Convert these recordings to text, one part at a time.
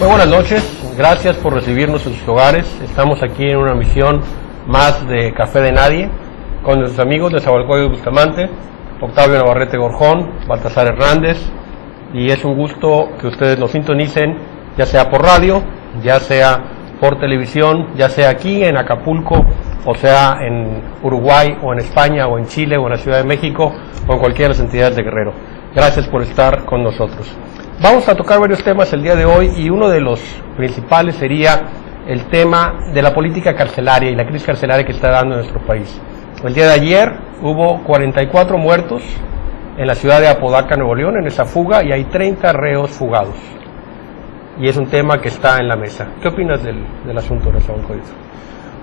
Buenas noches, gracias por recibirnos en sus hogares. Estamos aquí en una misión más de Café de Nadie con nuestros amigos de Zahualcóyotl Bustamante, Octavio Navarrete Gorjón, Baltasar Hernández, y es un gusto que ustedes nos sintonicen, ya sea por radio, ya sea por televisión, ya sea aquí en Acapulco, o sea en Uruguay, o en España, o en Chile, o en la Ciudad de México, o en cualquiera de las entidades de Guerrero. Gracias por estar con nosotros. Vamos a tocar varios temas el día de hoy y uno de los principales sería el tema de la política carcelaria y la crisis carcelaria que está dando en nuestro país. El día de ayer hubo 44 muertos en la ciudad de Apodaca, Nuevo León, en esa fuga, y hay 30 reos fugados. Y es un tema que está en la mesa. ¿Qué opinas del asunto de Zahualcóyotl?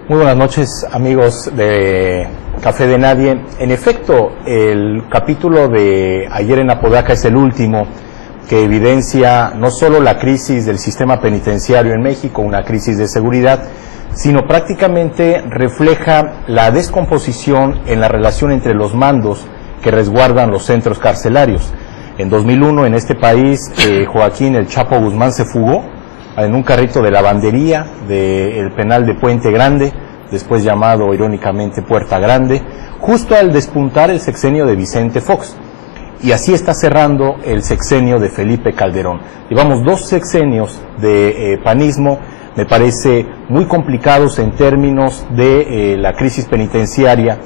Muy buenas noches, amigos de Café de Nadie. En efecto, el capítulo de ayer en Apodaca es el último que evidencia no solo la crisis del sistema penitenciario en México, una crisis de seguridad, sino prácticamente refleja la descomposición en la relación entre los mandos que resguardan los centros carcelarios. En 2001 en este país, Joaquín El Chapo Guzmán se fugó en un carrito de lavandería del penal de Puente Grande, después llamado irónicamente Puerta Grande, justo al despuntar el sexenio de Vicente Fox. Y así está cerrando el sexenio de Felipe Calderón. Llevamos 2 sexenios de panismo, me parece muy complicados en términos de la crisis penitenciaria,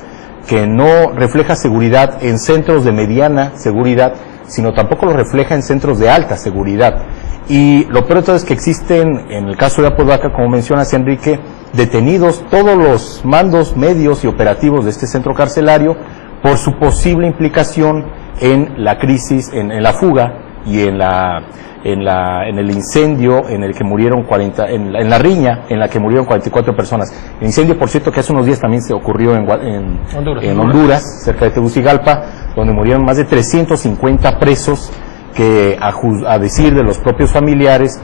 que no refleja seguridad en centros de mediana seguridad, sino tampoco lo refleja en centros de alta seguridad. Y lo peor de todo es que existen, en el caso de Apodaca, como mencionas, Enrique, detenidos todos los mandos medios y operativos de este centro carcelario por su posible implicación en la crisis, en la fuga y en el incendio en el que murieron en la riña en la que murieron 44 personas. El incendio, por cierto, que hace unos días también se ocurrió en Honduras, cerca de Tegucigalpa, donde murieron más de 350 presos que, a decir de los propios familiares,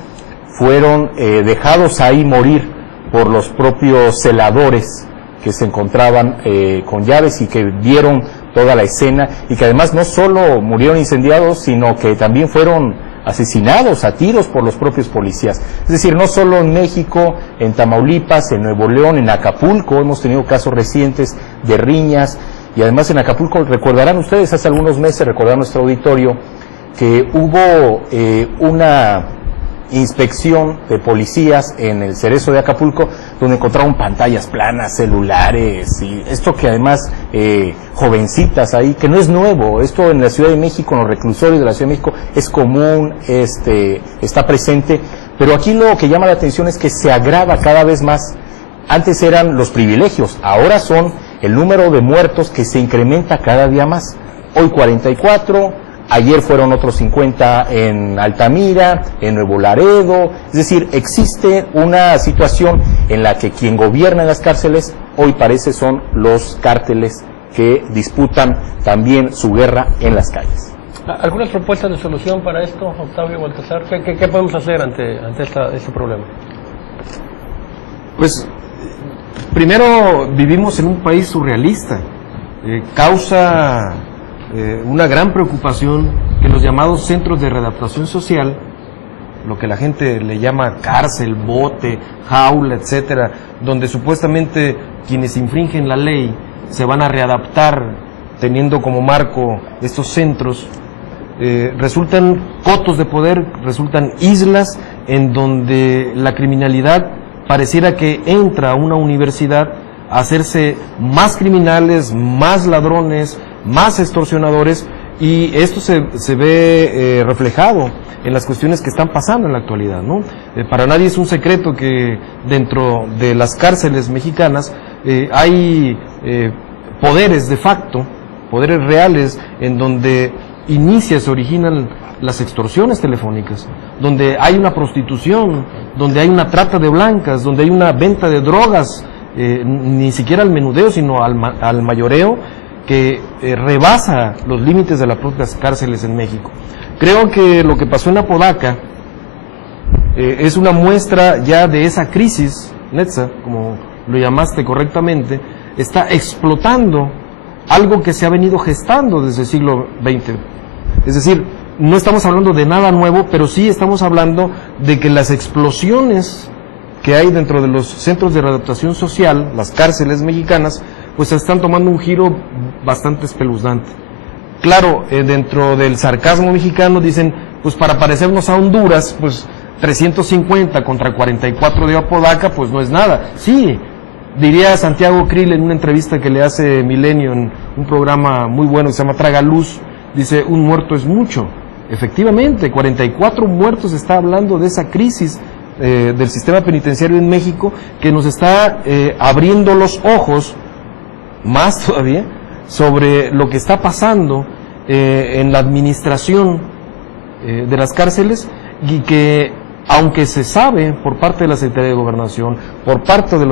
fueron dejados ahí morir por los propios celadores que se encontraban con llaves y que vieron toda la escena, y que además no solo murieron incendiados, sino que también fueron asesinados a tiros por los propios policías. Es decir, no solo en México, en Tamaulipas, en Nuevo León, en Acapulco, hemos tenido casos recientes de riñas, y además en Acapulco, recordarán ustedes, hace algunos meses, recordarán nuestro auditorio, que hubo una inspección de policías en el Cerezo de Acapulco, donde encontraron pantallas planas, celulares, y esto que además jovencitas ahí, que no es nuevo, esto en la Ciudad de México, en los reclusorios de la Ciudad de México es común, está presente, pero aquí lo que llama la atención es que se agrava cada vez más. Antes eran los privilegios, ahora son el número de muertos que se incrementa cada día más. Hoy 44, ayer fueron otros 50 en Altamira, en Nuevo Laredo. Es decir, existe una situación en la que quien gobierna en las cárceles hoy parece son los cárteles que disputan también su guerra en las calles. ¿Algunas propuestas de solución para esto, Octavio, Baltasar? ¿Qué podemos hacer ante este problema? Pues, primero vivimos en un país surrealista. Causa una gran preocupación que los llamados centros de readaptación social, lo que la gente le llama cárcel, bote, jaula, etcétera, donde supuestamente quienes infringen la ley se van a readaptar teniendo como marco estos centros, resultan cotos de poder, resultan islas en donde la criminalidad pareciera que entra a una universidad a hacerse más criminales, más ladrones, más extorsionadores, y esto se ve reflejado en las cuestiones que están pasando en la actualidad, ¿no? Para nadie es un secreto que dentro de las cárceles mexicanas hay poderes de facto, poderes reales, en donde se originan las extorsiones telefónicas, donde hay una prostitución, donde hay una trata de blancas, donde hay una venta de drogas, ni siquiera al menudeo, sino al mayoreo, que rebasa los límites de las propias cárceles en México. Creo que lo que pasó en Apodaca es una muestra ya de esa crisis. Netza, como lo llamaste correctamente, está explotando algo que se ha venido gestando desde el siglo XX. Es decir, no estamos hablando de nada nuevo, pero sí estamos hablando de que las explosiones que hay dentro de los centros de readaptación social, las cárceles mexicanas, pues están tomando un giro bastante espeluznante. Claro, dentro del sarcasmo mexicano dicen, pues para parecernos a Honduras, pues 350 contra 44 de Apodaca, pues no es nada. Sí, diría Santiago Krill en una entrevista que le hace Milenio en un programa muy bueno que se llama Traga Luz, dice, un muerto es mucho. Efectivamente, 44 muertos, está hablando de esa crisis del sistema penitenciario en México, que nos está abriendo los ojos, más todavía, sobre lo que está pasando en la administración de las cárceles, y que aunque se sabe por parte de la Secretaría de Gobernación, por parte de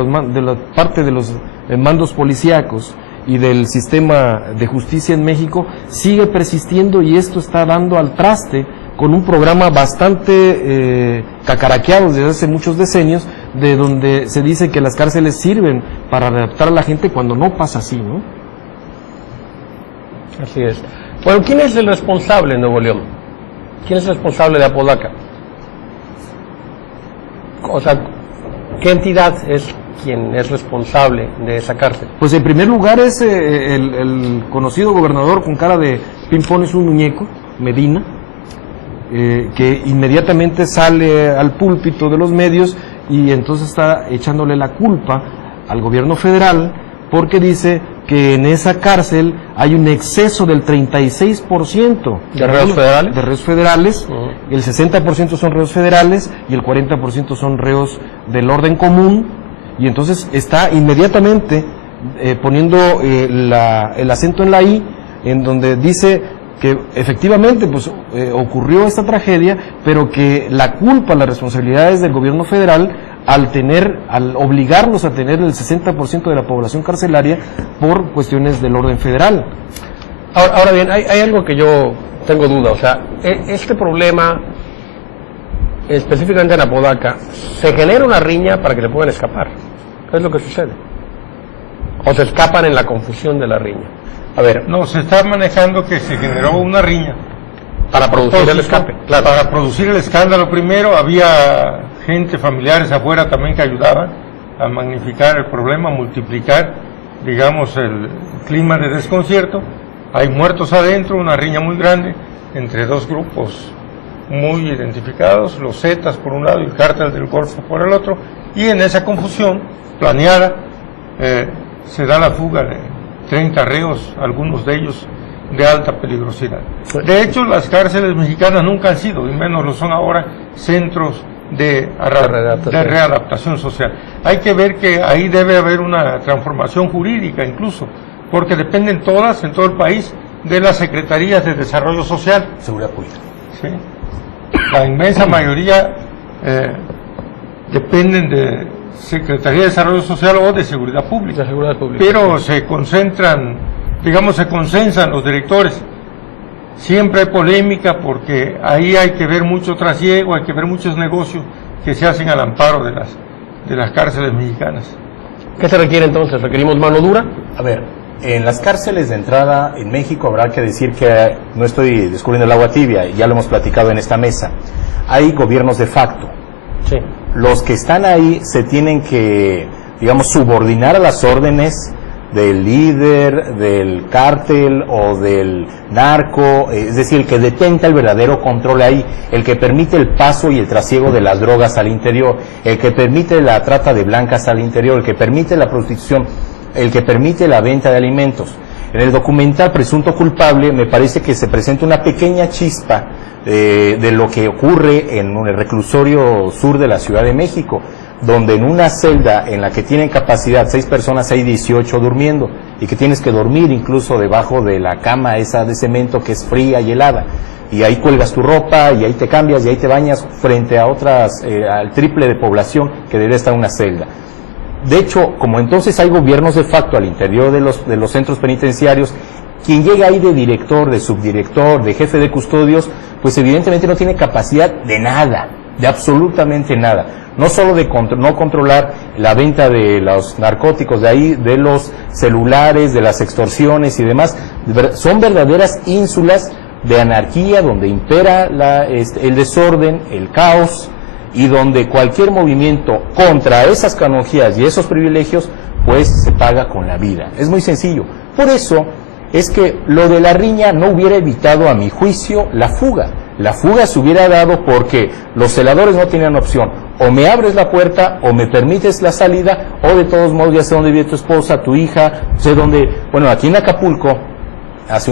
los mandos policíacos y del sistema de justicia en México, sigue persistiendo, y esto está dando al traste con un programa bastante cacaraqueado desde hace muchos decenios, de donde se dice que las cárceles sirven para adaptar a la gente, cuando no pasa así, ¿no? Así es. Bueno, ¿quién es el responsable en Nuevo León? ¿Quién es el responsable de Apodaca? O sea, ¿qué entidad es quien es responsable de esa cárcel? Pues en primer lugar es el conocido gobernador con cara de ping-pong, es un muñeco, Medina, que inmediatamente sale al púlpito de los medios y entonces está echándole la culpa al gobierno federal, porque dice que en esa cárcel hay un exceso del 36% ¿de reos federales? De reos federales, el 60% son reos federales y el 40% son reos del orden común, y entonces está inmediatamente poniendo el acento en la I, en donde dice que efectivamente pues ocurrió esta tragedia, pero que la culpa, la responsabilidad es del gobierno federal al obligarlos a tener el 60% de la población carcelaria por cuestiones del orden federal. Ahora bien, hay algo que yo tengo duda, o sea, este problema, específicamente en Apodaca, se genera una riña para que se puedan escapar. ¿Qué es lo que sucede? ¿O se escapan en la confusión de la riña? A ver. No, se está manejando que se generó una riña. Para producir el escape, claro. Para producir el escándalo primero, había gente, familiares afuera también que ayudaban a magnificar el problema, a multiplicar, digamos, el clima de desconcierto. Hay muertos adentro, una riña muy grande entre dos grupos muy identificados, los Zetas por un lado y el Cártel del Golfo por el otro, y en esa confusión planeada se da la fuga de 30 reos, algunos de ellos de alta peligrosidad. De hecho, las cárceles mexicanas nunca han sido, y menos lo son ahora, centros de readaptación social. Hay que ver que ahí debe haber una transformación jurídica incluso, porque dependen todas, en todo el país, de las secretarías de desarrollo social. Seguridad pública. Sí. La inmensa mayoría dependen de Secretaría de Desarrollo Social o de Seguridad Pública. Pero se concentran, digamos, se consensan los directores. Siempre hay polémica porque ahí hay que ver mucho trasiego, hay que ver muchos negocios que se hacen al amparo de las cárceles mexicanas. ¿Qué se requiere entonces? ¿Requerimos mano dura? A ver, en las cárceles de entrada en México habrá que decir que no estoy descubriendo el agua tibia, ya lo hemos platicado en esta mesa. Hay gobiernos de facto. Sí. Los que están ahí se tienen que, digamos, subordinar a las órdenes del líder, del cártel o del narco, es decir, el que detenta el verdadero control ahí, el que permite el paso y el trasiego de las drogas al interior, el que permite la trata de blancas al interior, el que permite la prostitución, el que permite la venta de alimentos. En el documental Presunto Culpable me parece que se presenta una pequeña chispa de lo que ocurre en el reclusorio sur de la Ciudad de México, donde en una celda en la que tienen capacidad 6 personas hay 18 durmiendo, y que tienes que dormir incluso debajo de la cama esa de cemento que es fría y helada, y ahí cuelgas tu ropa y ahí te cambias y ahí te bañas frente a otras, al triple de población que debería estar en una celda. De hecho, como entonces hay gobiernos de facto al interior de los centros penitenciarios, quien llega ahí de director, de subdirector, de jefe de custodios, pues evidentemente no tiene capacidad de nada, de absolutamente nada. No solo de no controlar la venta de los narcóticos de ahí, de los celulares, de las extorsiones y demás, son verdaderas ínsulas de anarquía donde impera el desorden, el caos, y donde cualquier movimiento contra esas canonjías y esos privilegios, pues se paga con la vida. Es muy sencillo. Por eso es que lo de la riña no hubiera evitado, a mi juicio, la fuga. La fuga se hubiera dado porque los celadores no tenían opción. O me abres la puerta, o me permites la salida, o de todos modos ya sé dónde vive tu esposa, tu hija, sé dónde... Bueno, aquí en Acapulco, hace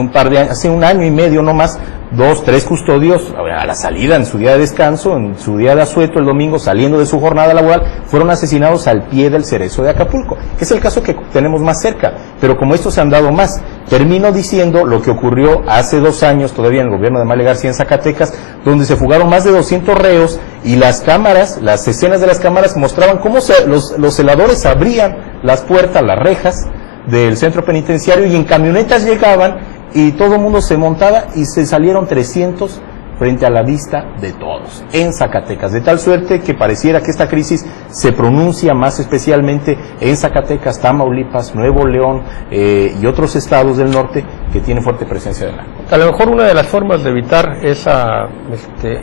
un año y medio no más, 2, 3 custodios a la salida, en su día de descanso, en su día de asueto el domingo, saliendo de su jornada laboral, fueron asesinados al pie del Cerezo de Acapulco, que es el caso que tenemos más cerca. Pero como estos se han dado más, termino diciendo lo que ocurrió hace 2 años todavía en el gobierno de Amalia García en Zacatecas, donde se fugaron más de 200 reos, y las cámaras, las escenas de las cámaras mostraban cómo los celadores abrían las puertas, las rejas del centro penitenciario, y en camionetas llegaban y todo el mundo se montaba y se salieron 300 frente a la vista de todos en Zacatecas, de tal suerte que pareciera que esta crisis se pronuncia más especialmente en Zacatecas, Tamaulipas, Nuevo León y otros estados del norte que tienen fuerte presencia de narco. A lo mejor una de las formas de evitar ese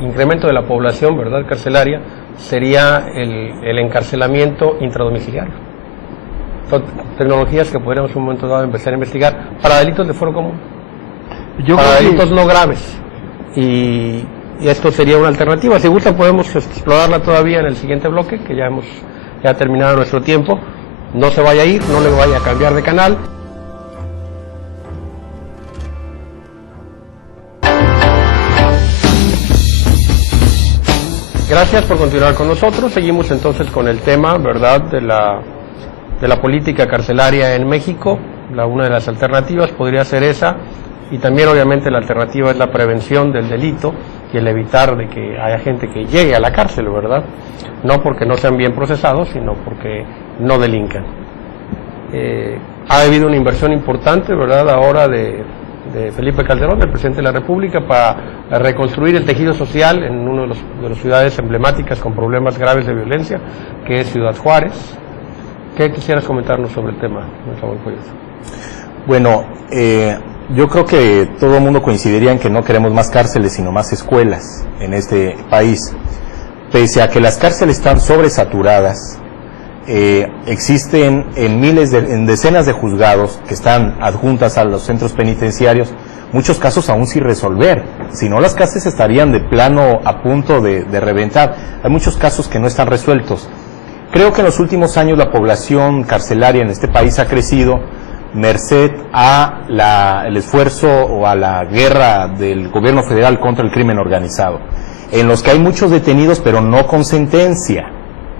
incremento de la población, ¿verdad?, carcelaria, sería el encarcelamiento intradomiciliario. Son tecnologías que podríamos en un momento dado empezar a investigar para delitos de foro común, para delitos no graves, y esto sería una alternativa. Si gustan podemos explorarla todavía en el siguiente bloque, que ya ha terminado nuestro tiempo. No se vaya a ir, no le vaya a cambiar de canal. Gracias por continuar con nosotros. Seguimos entonces con el tema, ¿verdad?, de la política carcelaria en México. Una de las alternativas podría ser esa, y también obviamente la alternativa es la prevención del delito y el evitar de que haya gente que llegue a la cárcel, ¿verdad? No porque no sean bien procesados, sino porque no delincan. Ha habido una inversión importante, ¿verdad?, ahora de Felipe Calderón, del presidente de la República, para reconstruir el tejido social en una de las ciudades emblemáticas con problemas graves de violencia, que es Ciudad Juárez. ¿Qué quisieras comentarnos sobre el tema, Samuel Coyos? Bueno, yo creo que todo el mundo coincidiría en que no queremos más cárceles, sino más escuelas en este país. Pese a que las cárceles están sobresaturadas, existen en decenas de juzgados que están adjuntas a los centros penitenciarios, muchos casos aún sin resolver. Si no, las cárceles estarían de plano a punto de reventar. Hay muchos casos que no están resueltos. Creo que en los últimos años la población carcelaria en este país ha crecido merced a el esfuerzo o a la guerra del gobierno federal contra el crimen organizado, en los que hay muchos detenidos pero no con sentencia.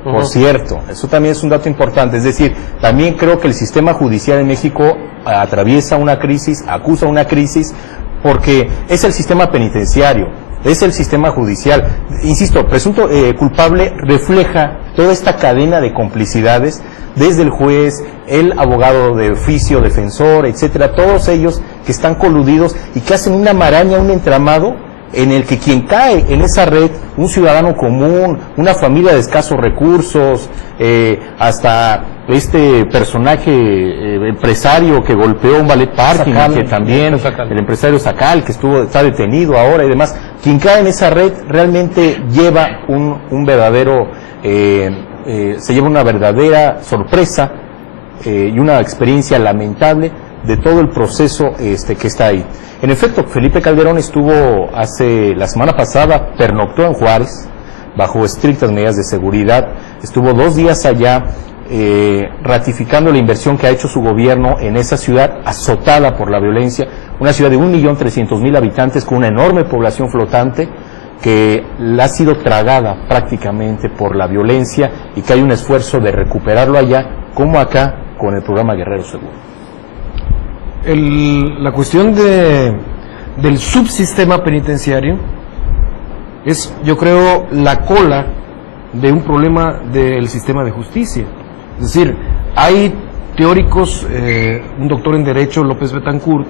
Por cierto, eso también es un dato importante. Es decir, también creo que el sistema judicial en México atraviesa una crisis, acusa una crisis, porque es el sistema penitenciario, es el sistema judicial. Insisto, presunto culpable refleja toda esta cadena de complicidades, desde el juez, el abogado de oficio, defensor, etcétera, todos ellos que están coludidos y que hacen una maraña, un entramado en el que quien cae en esa red, un ciudadano común, una familia de escasos recursos, hasta este personaje empresario que golpeó un ballet parking, que también, el empresario Sacal, que está detenido ahora y demás, quien cae en esa red realmente lleva un verdadero, se lleva una verdadera sorpresa y una experiencia lamentable de todo el proceso que está ahí. En efecto, Felipe Calderón estuvo la semana pasada, pernoctó en Juárez, bajo estrictas medidas de seguridad, estuvo 2 días allá ratificando la inversión que ha hecho su gobierno en esa ciudad azotada por la violencia, una ciudad de 1.300.000 habitantes con una enorme población flotante que la ha sido tragada prácticamente por la violencia y que hay un esfuerzo de recuperarlo allá, como acá con el programa Guerrero Seguro. La cuestión del subsistema penitenciario es, yo creo, la cola de un problema del sistema de justicia. Es decir, hay teóricos, un doctor en Derecho, López Betancourt,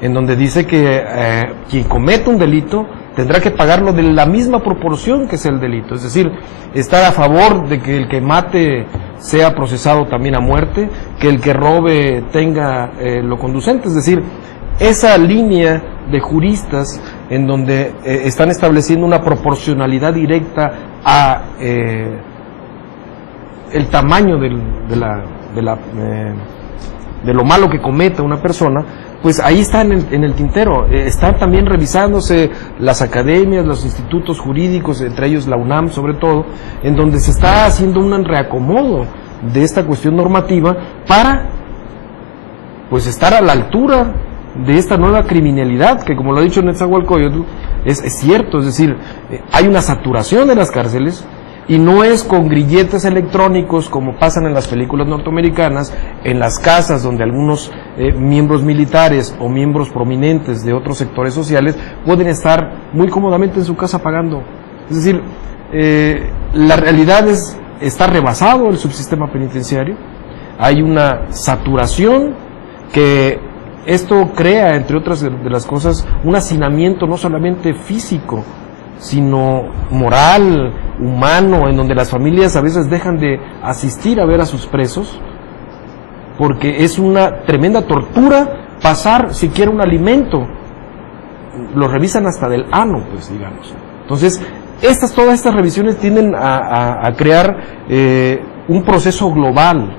en donde dice que quien cometa un delito tendrá que pagarlo de la misma proporción que es el delito. Es decir, estar a favor de que el que mate sea procesado también a muerte, que el que robe tenga lo conducente. Es decir, esa línea de juristas en donde están estableciendo una proporcionalidad directa a el tamaño de lo malo que cometa una persona, pues ahí está en el tintero. Están también revisándose las academias, los institutos jurídicos, entre ellos la UNAM sobre todo, en donde se está haciendo un reacomodo de esta cuestión normativa para pues estar a la altura de esta nueva criminalidad que, como lo ha dicho Netzahualcóyotl, es cierto. Es decir, hay una saturación de las cárceles y no es con grilletes electrónicos como pasan en las películas norteamericanas, en las casas donde algunos miembros militares o miembros prominentes de otros sectores sociales pueden estar muy cómodamente en su casa pagando. Es decir, la realidad está rebasado el subsistema penitenciario, hay una saturación que esto crea, entre otras de las cosas, un hacinamiento no solamente físico, sino moral, humano, en donde las familias a veces dejan de asistir a ver a sus presos, porque es una tremenda tortura pasar siquiera un alimento, lo revisan hasta del ano, pues digamos. Entonces, todas estas revisiones tienden a crear un proceso global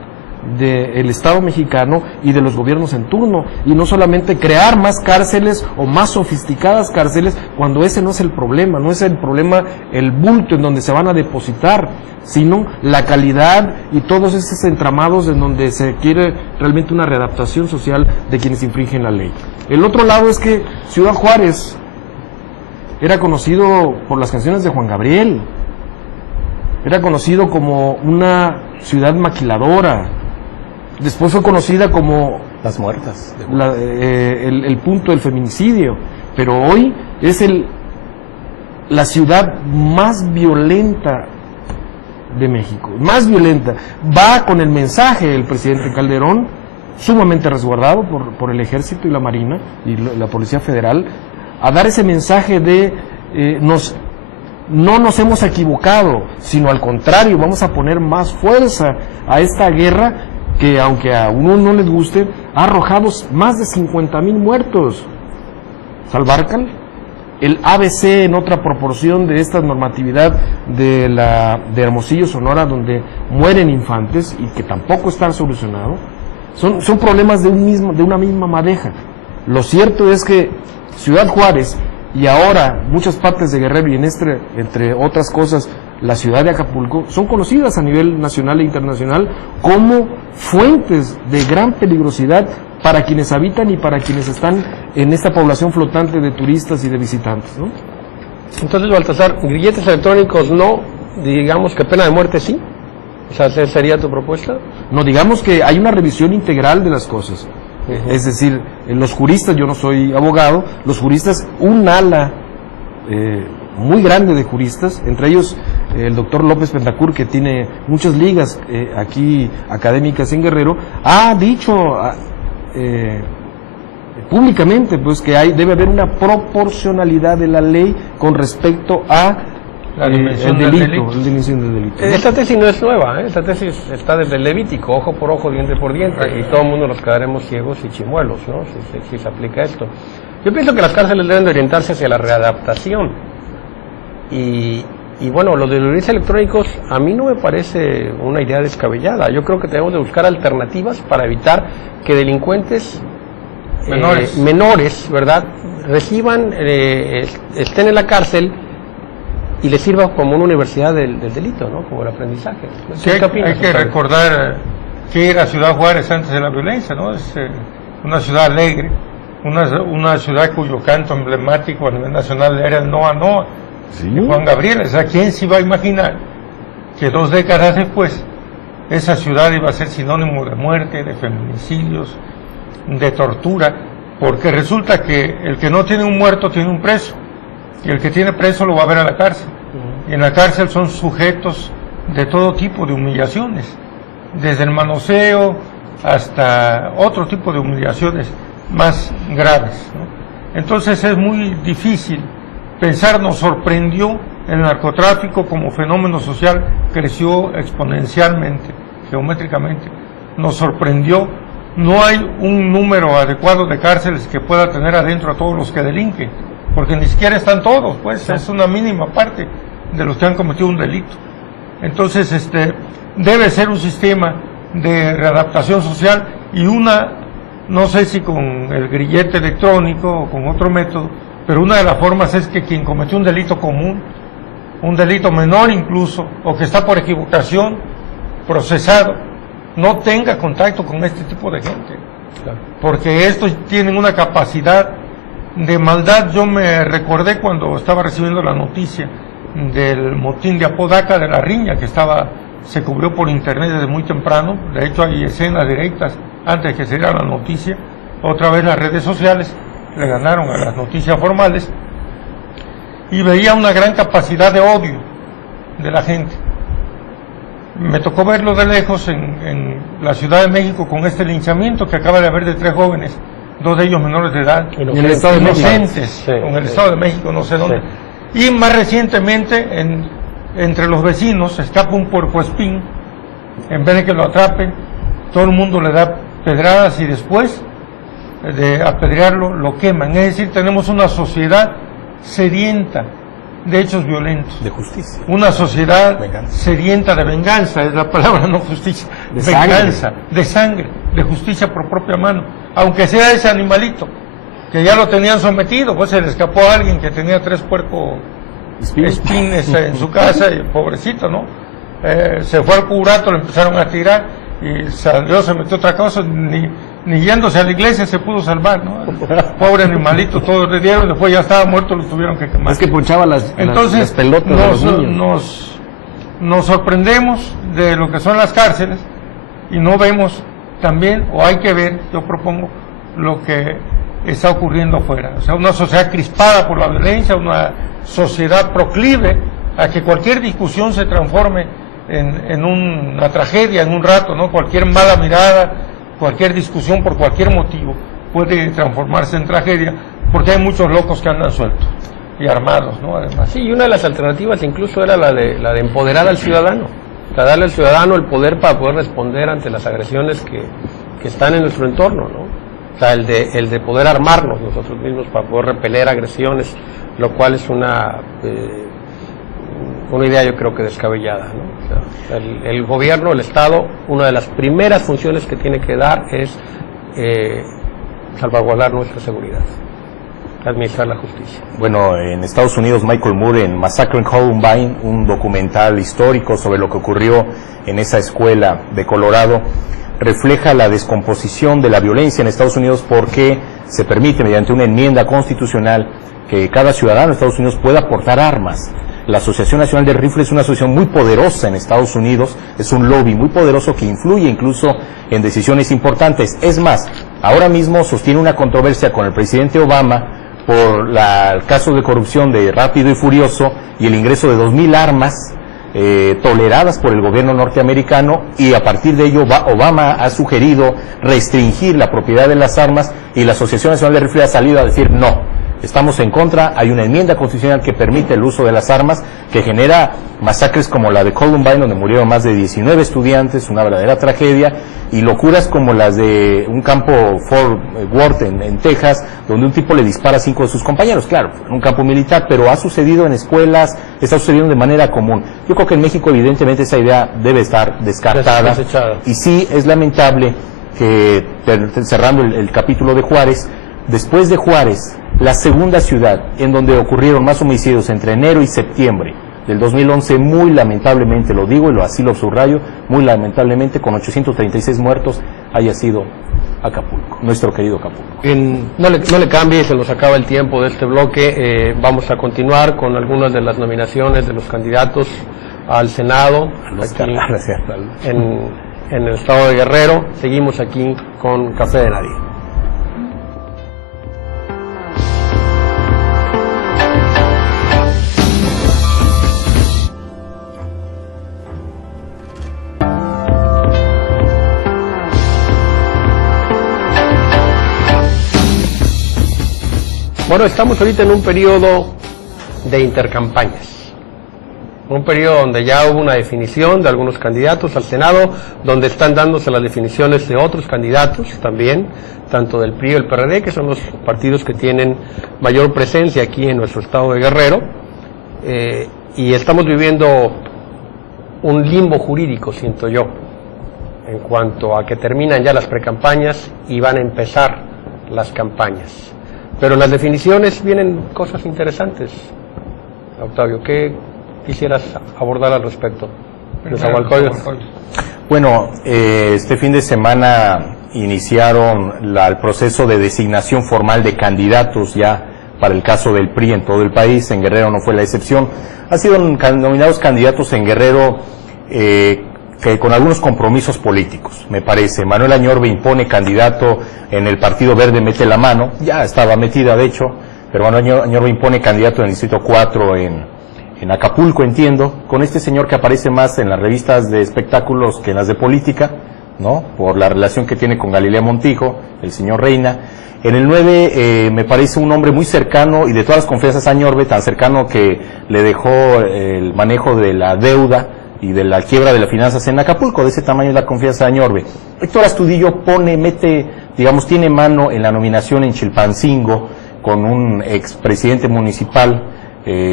del Estado mexicano y de los gobiernos en turno, y no solamente crear más cárceles o más sofisticadas cárceles, cuando ese no es el problema, no es el problema el bulto en donde se van a depositar, sino la calidad y todos esos entramados en donde se quiere realmente una readaptación social de quienes infringen la ley. El otro lado es que Ciudad Juárez era conocido por las canciones de Juan Gabriel, era conocido como una ciudad maquiladora. Después fue conocida como Las Muertas, el punto del feminicidio, pero hoy es la ciudad más violenta de México, más violenta. Va con el mensaje del presidente Calderón, sumamente resguardado por el Ejército y la Marina y la Policía Federal, a dar ese mensaje de no nos hemos equivocado, sino al contrario, vamos a poner más fuerza a esta guerra que, aunque a uno no les guste, ha arrojado más de 50,000 muertos. Salvarcal, el ABC en otra proporción de esta normatividad de Hermosillo, Sonora, donde mueren infantes y que tampoco está solucionado. Son problemas de una misma madeja. Lo cierto es que Ciudad Juárez y ahora muchas partes de Guerrero y entre otras cosas la ciudad de Acapulco son conocidas a nivel nacional e internacional como fuentes de gran peligrosidad para quienes habitan y para quienes están en esta población flotante de turistas y de visitantes, ¿no? Entonces, Baltasar, grilletes electrónicos no, digamos que pena de muerte sí. O sea, ¿esa sería tu propuesta? No, digamos que hay una revisión integral de las cosas. Es decir, los juristas, yo no soy abogado, los juristas, un ala muy grande de juristas, entre ellos el doctor López Betancourt, que tiene muchas ligas aquí académicas en Guerrero, ha dicho públicamente pues que debe haber una proporcionalidad de la ley con respecto a la dimensión el del delito. Esta tesis no es nueva, esta tesis está desde el Levítico, ojo por ojo, diente por diente, y todo el mundo nos quedaremos ciegos y chimuelos, ¿no? Si se aplica esto. Yo pienso que las cárceles deben de orientarse hacia la readaptación. Y bueno, lo de los grilletes electrónicos a mí no me parece una idea descabellada. Yo creo que tenemos de buscar alternativas para evitar que delincuentes menores, ¿verdad?, reciban, estén en la cárcel y le sirva como una universidad del delito, ¿no? Como el aprendizaje. Sí, hay que recordar que era Ciudad Juárez antes de la violencia, ¿no? Es una ciudad alegre, una ciudad cuyo canto emblemático a nivel nacional era el Noa Noa, de Juan Gabriel. O sea, ¿quién se iba a imaginar que 2 décadas después esa ciudad iba a ser sinónimo de muerte, de feminicidios, de tortura? Porque resulta que el que no tiene un muerto tiene un preso, y el que tiene preso lo va a ver a la cárcel. Y en la cárcel son sujetos de todo tipo de humillaciones, desde el manoseo hasta otro tipo de humillaciones más graves, ¿no? Entonces es muy difícil pensar. Nos sorprendió el narcotráfico como fenómeno social, creció exponencialmente, geométricamente, nos sorprendió. No hay un número adecuado de cárceles que pueda tener adentro a todos los que delinquen, porque ni siquiera están todos, pues es una mínima parte de los que han cometido un delito. Entonces debe ser un sistema de readaptación social, y no sé si con el grillete electrónico o con otro método, pero una de las formas es que quien cometió un delito común, un delito menor incluso, o que está por equivocación procesado, no tenga contacto con este tipo de gente, porque estos tienen una capacidad de maldad. Yo me recordé cuando estaba recibiendo la noticia del motín de Apodaca, de la riña que se cubrió por internet desde muy temprano. De hecho hay escenas directas antes de que se diera la noticia. Otra vez las redes sociales le ganaron a las noticias formales, y veía una gran capacidad de odio de la gente. Me tocó verlo de lejos en la Ciudad de México con este linchamiento que acaba de haber de 3 jóvenes, 2 de ellos menores de edad, en el Estado de inocentes, en el Estado de México, no sé dónde. Y más recientemente, entre los vecinos, escapa un puercoespín. En vez de que lo atrapen, todo el mundo le da pedradas, y después de apedrearlo, lo queman. Es decir, tenemos una sociedad sedienta de hechos violentos, de justicia, una sociedad venganza, sedienta de venganza, es la palabra, no justicia, de venganza, sangre, de sangre, de justicia por propia mano, aunque sea ese animalito que ya lo tenían sometido. Pues se le escapó a alguien que tenía 3 puercoespines en su casa, y pobrecito, ¿no? Se fue al curato, le empezaron a tirar y salió, se metió otra cosa, ni yéndose a la iglesia se pudo salvar, ¿no? Pobre animalito, todos le dieron, después ya estaba muerto, lo tuvieron que quemar. Es que ponchaba las pelotas de los niños. Nos sorprendemos de lo que son las cárceles, y no vemos también, o hay que ver, yo propongo, lo que está ocurriendo afuera. O sea, una sociedad crispada por la violencia, una sociedad proclive a que cualquier discusión se transforme en una tragedia en un rato, ¿no? Cualquier mala mirada, cualquier discusión por cualquier motivo puede transformarse en tragedia, porque hay muchos locos que andan sueltos y armados, ¿no? Además. Sí, y una de las alternativas incluso era la de empoderar al ciudadano, o sea, darle al ciudadano el poder para poder responder ante las agresiones que están en nuestro entorno, ¿no? O sea, el de poder armarnos nosotros mismos para poder repeler agresiones, lo cual es una idea, yo creo que descabellada, ¿no? O sea, el gobierno, el Estado, una de las primeras funciones que tiene que dar es salvaguardar nuestra seguridad, administrar la justicia. Bueno, en Estados Unidos, Michael Moore, en Massacre in Columbine, un documental histórico sobre lo que ocurrió en esa escuela de Colorado, refleja la descomposición de la violencia en Estados Unidos, porque se permite, mediante una enmienda constitucional, que cada ciudadano de Estados Unidos pueda portar armas. La Asociación Nacional de Rifle es una asociación muy poderosa en Estados Unidos, es un lobby muy poderoso que influye incluso en decisiones importantes. Es más, ahora mismo sostiene una controversia con el presidente Obama por el caso de corrupción de Rápido y Furioso y el ingreso de 2,000 armas toleradas por el gobierno norteamericano, y a partir de ello Obama ha sugerido restringir la propiedad de las armas, y la Asociación Nacional de Rifle ha salido a decir no. Estamos en contra, hay una enmienda constitucional que permite el uso de las armas, que genera masacres como la de Columbine, donde murieron más de 19 estudiantes, una verdadera tragedia, y locuras como las de un campo Fort Worth en Texas, donde un tipo le dispara a 5 de sus compañeros, claro, en un campo militar, pero ha sucedido en escuelas, está sucediendo de manera común. Yo creo que en México evidentemente esa idea debe estar descartada, y sí es lamentable que, cerrando el capítulo de Juárez, después de Juárez, la segunda ciudad en donde ocurrieron más homicidios entre enero y septiembre del 2011, muy lamentablemente, lo digo y así lo subrayo, muy lamentablemente, con 836 muertos, haya sido Acapulco, nuestro querido Acapulco. No le cambie, se nos acaba el tiempo de este bloque. Vamos a continuar con algunas de las nominaciones de los candidatos al Senado aquí en el estado de Guerrero. Seguimos aquí con Café de Nadie. Bueno, estamos ahorita en un periodo de intercampañas, un periodo donde ya hubo una definición de algunos candidatos al Senado, donde están dándose las definiciones de otros candidatos también, tanto del PRI y el PRD, que son los partidos que tienen mayor presencia aquí en nuestro estado de Guerrero, y estamos viviendo un limbo jurídico, siento yo, en cuanto a que terminan ya las precampañas y van a empezar las campañas. Pero en las definiciones vienen cosas interesantes. Octavio, ¿qué quisieras abordar al respecto? Bueno, este fin de semana iniciaron el proceso de designación formal de candidatos ya para el caso del PRI en todo el país. En Guerrero no fue la excepción. Han sido nominados candidatos en Guerrero que con algunos compromisos políticos, me parece. Manuel Añorbe impone candidato en el Partido Verde, mete la mano, ya estaba metida de hecho, pero Manuel Añorbe impone candidato en el Distrito 4 en Acapulco, entiendo, con este señor que aparece más en las revistas de espectáculos que en las de política, ¿no? Por la relación que tiene con Galilea Montijo, el señor Reina. En el 9 me parece un hombre muy cercano y de todas las confianzas a Añorbe, tan cercano que le dejó el manejo de la deuda y de la quiebra de las finanzas en Acapulco. De ese tamaño es la confianza de Añorbe. Héctor Astudillo tiene mano en la nominación en Chilpancingo con un expresidente municipal,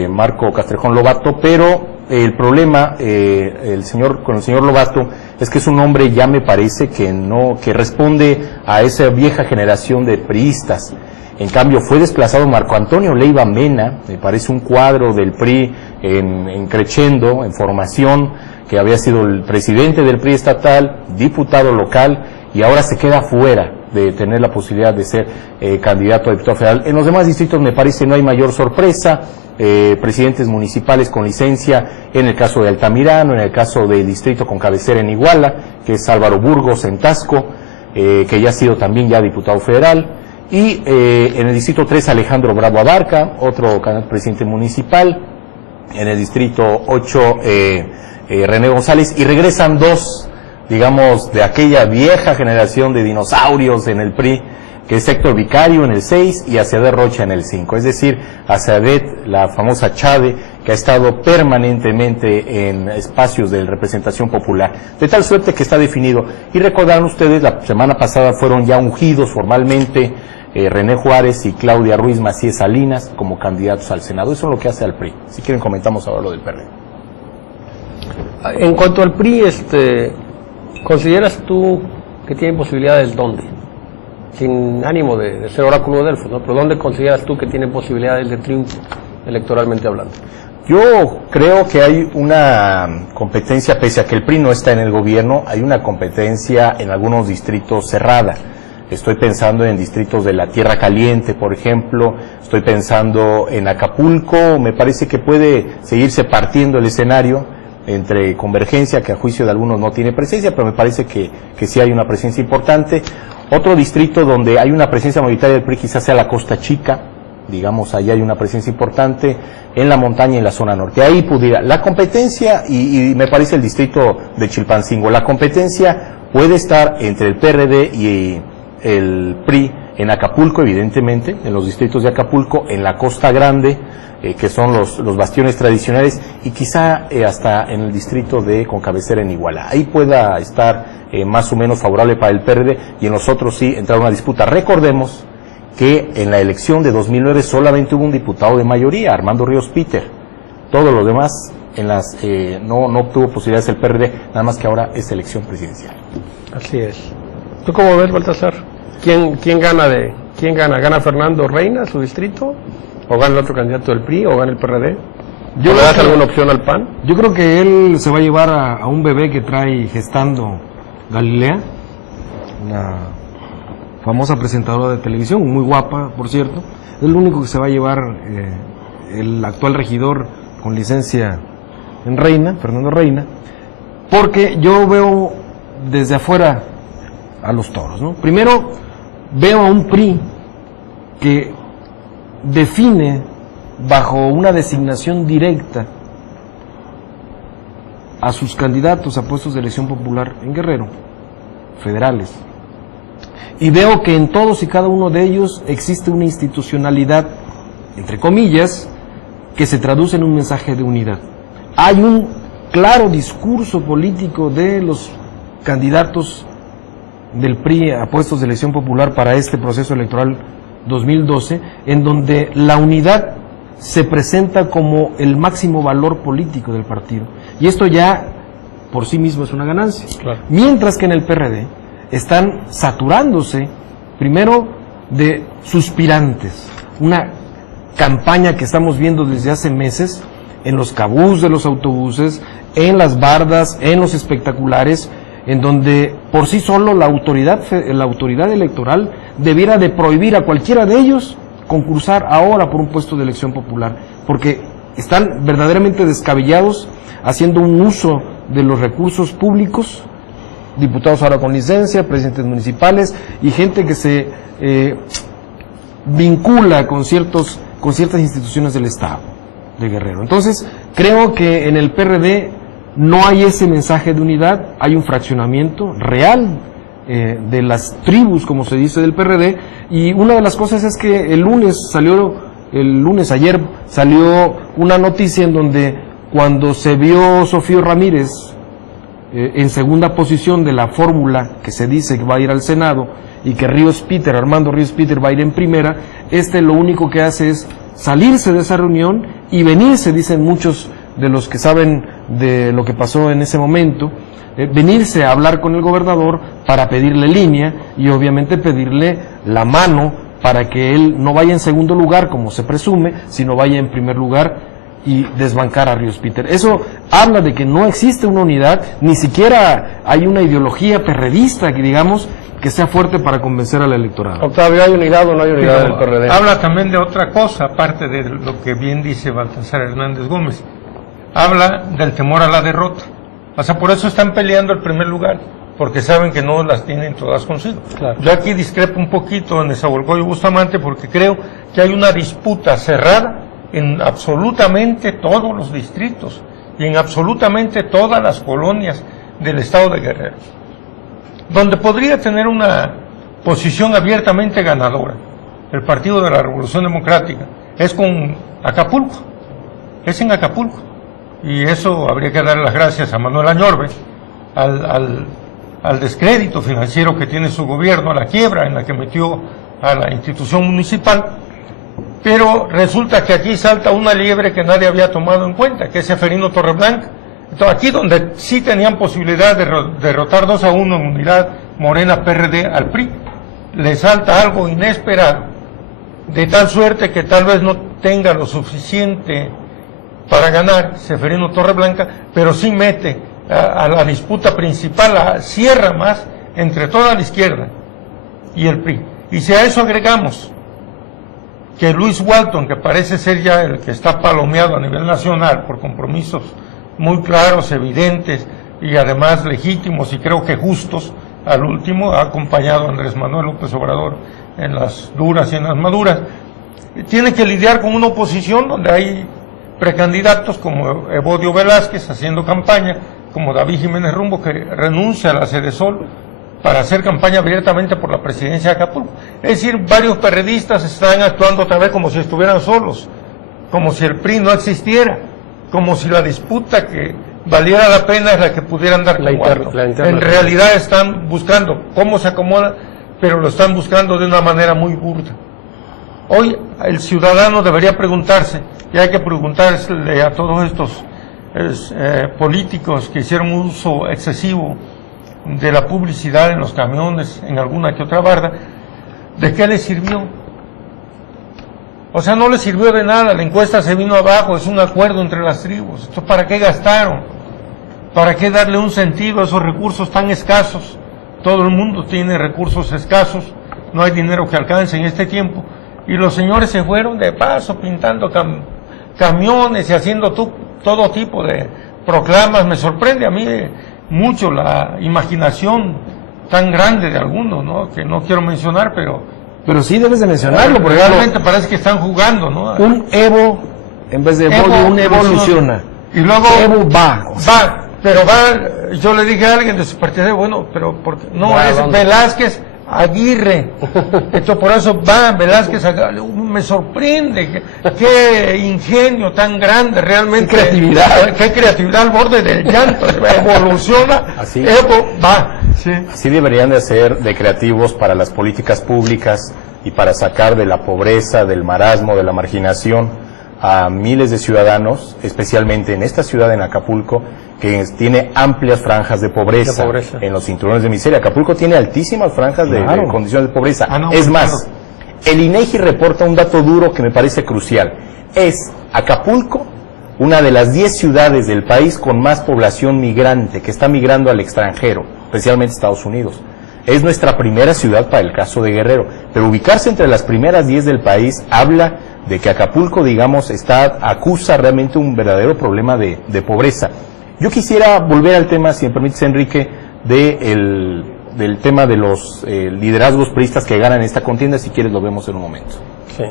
Marco Castrejón Lobato, pero el problema con el señor Lobato es que es un hombre, ya me parece que responde a esa vieja generación de priistas. En cambio fue desplazado Marco Antonio Leiva Mena, me parece un cuadro del PRI en crescendo, en formación, que había sido el presidente del PRI estatal, diputado local, y ahora se queda fuera de tener la posibilidad de ser candidato a diputado federal. En los demás distritos me parece no hay mayor sorpresa, presidentes municipales con licencia, en el caso de Altamirano, en el caso del distrito con cabecera en Iguala, que es Álvaro Burgos en Tasco, que ya ha sido también ya diputado federal, y en el distrito 3 Alejandro Bravo Abarca, otro presidente municipal, en el distrito 8 René González, y regresan dos, digamos, de aquella vieja generación de dinosaurios en el PRI, que es Héctor Vicario en el 6 y Aciadet Rocha en el 5, es decir, Aciadet, la famosa Chade, que ha estado permanentemente en espacios de representación popular, de tal suerte que está definido. Y recordarán ustedes, la semana pasada fueron ya ungidos formalmente René Juárez y Claudia Ruiz Macías Salinas como candidatos al Senado. Eso es lo que hace al PRI. Si quieren comentamos ahora lo del PRD. En cuanto al PRI, ¿consideras tú que tiene posibilidades dónde? Sin ánimo de ser oráculo de Delfos, ¿no? Pero ¿dónde consideras tú que tiene posibilidades de triunfo electoralmente hablando? Yo creo que hay una competencia, pese a que el PRI no está en el gobierno, hay una competencia en algunos distritos cerrada. Estoy pensando en distritos de la Tierra Caliente, por ejemplo, estoy pensando en Acapulco, me parece que puede seguirse partiendo el escenario entre Convergencia, que a juicio de algunos no tiene presencia, pero me parece que sí hay una presencia importante. Otro distrito donde hay una presencia mayoritaria del PRI quizás sea la Costa Chica, digamos, allá hay una presencia importante, en la montaña y en la zona norte. Ahí pudiera, la competencia, y me parece el distrito de Chilpancingo, la competencia puede estar entre el PRD y el PRI en Acapulco, evidentemente, en los distritos de Acapulco, en la Costa Grande, que son los bastiones tradicionales, y quizá hasta en el distrito con cabecera en Iguala. Ahí pueda estar más o menos favorable para el PRD, y en los otros sí entrar una disputa. Recordemos que en la elección de 2009 solamente hubo un diputado de mayoría, Armando Ríos Peter. Todos los demás no obtuvo posibilidades el PRD, nada más que ahora es elección presidencial. Así es. ¿Tú cómo ves, Baltasar? ¿Quién gana? ¿Quién gana? ¿Gana Fernando Reina, su distrito? ¿O gana el otro candidato del PRI? ¿O gana el PRD? ¿Le das alguna opción al PAN? Yo creo que él se va a llevar a un bebé que trae gestando Galilea, una famosa presentadora de televisión, muy guapa, por cierto. Es el único que se va a llevar el actual regidor con licencia en Reina, Fernando Reina, porque yo veo desde afuera a los toros, ¿no? Primero, veo a un PRI que define bajo una designación directa a sus candidatos a puestos de elección popular en Guerrero, federales, y veo que en todos y cada uno de ellos existe una institucionalidad, entre comillas, que se traduce en un mensaje de unidad. Hay un claro discurso político de los candidatos del PRI a puestos de elección popular para este proceso electoral 2012, en donde la unidad se presenta como el máximo valor político del partido. Y esto ya por sí mismo es una ganancia. Claro. Mientras que en el PRD están saturándose, primero, de suspirantes. Una campaña que estamos viendo desde hace meses en los cabús de los autobuses, en las bardas, en los espectaculares, en donde por sí solo la autoridad electoral debiera de prohibir a cualquiera de ellos concursar ahora por un puesto de elección popular, porque están verdaderamente descabellados, haciendo un uso de los recursos públicos, diputados ahora con licencia, presidentes municipales y gente que se vincula con ciertas instituciones del Estado de Guerrero. Entonces, creo que en el PRD no hay ese mensaje de unidad, hay un fraccionamiento real de las tribus, como se dice, del PRD, y una de las cosas es que ayer salió una noticia en donde cuando se vio Sofío Ramírez en segunda posición de la fórmula que se dice que va a ir al Senado y que Armando Ríos Peter va a ir en primera, lo único que hace es salirse de esa reunión y venirse, dicen muchos de los que saben de lo que pasó en ese momento, venirse a hablar con el gobernador para pedirle línea y obviamente pedirle la mano para que él no vaya en segundo lugar como se presume, sino vaya en primer lugar y desbancar a Ríos Peter. Eso habla de que no existe una unidad, ni siquiera hay una ideología perredista que digamos que sea fuerte para convencer al electorado. Octavio, ¿hay unidad o no hay unidad del PRD? Habla también de otra cosa, aparte de lo que bien dice Baltasar Hernández Gómez. Habla del temor a la derrota. O sea, por eso están peleando el primer lugar, porque saben que no las tienen todas consigo. Claro. Yo aquí discrepo un poquito en Nezahualcóyotl y Bustamante, porque creo que hay una disputa cerrada en absolutamente todos los distritos y en absolutamente todas las colonias del estado de Guerrero, donde podría tener una posición abiertamente ganadora el Partido de la Revolución Democrática, es con Acapulco, es en Acapulco. Y eso habría que darle las gracias a Manuel Añorbe, al descrédito financiero que tiene su gobierno, a la quiebra en la que metió a la institución municipal. Pero resulta que aquí salta una liebre que nadie había tomado en cuenta, que es Seferino Torreblanca. Entonces, aquí donde sí tenían posibilidad de derrotar 2-1 en unidad Morena PRD al PRI, le salta algo inesperado, de tal suerte que tal vez no tenga lo suficiente para ganar Seferino Torreblanca, pero sí mete a la disputa principal, cierra más entre toda la izquierda y el PRI. Y si a eso agregamos que Luis Walton, que parece ser ya el que está palomeado a nivel nacional por compromisos muy claros, evidentes y además legítimos y creo que justos, al último ha acompañado a Andrés Manuel López Obrador en las duras y en las maduras, tiene que lidiar con una oposición donde hay precandidatos como Evodio Velázquez haciendo campaña, como David Jiménez Rumbo, que renuncia a la Sede Sol para hacer campaña abiertamente por la presidencia de Acapulco. Es decir, varios perredistas están actuando otra vez como si estuvieran solos, como si el PRI no existiera, como si la disputa que valiera la pena es la que pudieran dar como algo. En realidad están buscando cómo se acomoda, pero lo están buscando de una manera muy burda. Hoy el ciudadano debería preguntarse, y hay que preguntarle a todos estos políticos que hicieron un uso excesivo de la publicidad en los camiones, en alguna que otra barda, ¿de qué les sirvió? O sea, no les sirvió de nada, la encuesta se vino abajo, es un acuerdo entre las tribus. Entonces, ¿para qué gastaron? ¿Para qué darle un sentido a esos recursos tan escasos? Todo el mundo tiene recursos escasos, no hay dinero que alcance en este tiempo. Y los señores se fueron de paso pintando camiones y haciendo todo tipo de proclamas. Me sorprende a mí mucho la imaginación tan grande de algunos, ¿no? Que no quiero mencionar, pero sí debes de mencionarlo, porque realmente parece que están jugando, ¿no? Un Evo, en vez de Evo, un evoluciona. Y luego Evo va. Pero va, yo le dije a alguien de su partido, bueno, pero porque no es ¿dónde? Velázquez Aguirre. Esto por eso va Velázquez Aguirre. Me sorprende, qué ingenio tan grande realmente. Qué creatividad al borde del llanto. Evoluciona, así, Evo va. Sí. Así deberían de ser de creativos para las políticas públicas y para sacar de la pobreza, del marasmo, de la marginación a miles de ciudadanos, especialmente en esta ciudad, en Acapulco, que tiene amplias franjas de pobreza, en los cinturones de miseria. Acapulco tiene altísimas franjas de condiciones de pobreza. Es más, el INEGI reporta un dato duro que me parece crucial. Es Acapulco una de las 10 ciudades del país con más población migrante, que está migrando al extranjero, especialmente Estados Unidos. Es nuestra primera ciudad para el caso de Guerrero, pero ubicarse entre las primeras 10 del país habla de que Acapulco, digamos, acusa realmente un verdadero problema de pobreza. Yo quisiera volver al tema, si me permites, Enrique, del tema de los liderazgos priistas que ganan esta contienda. Si quieres lo vemos en un momento. Sí.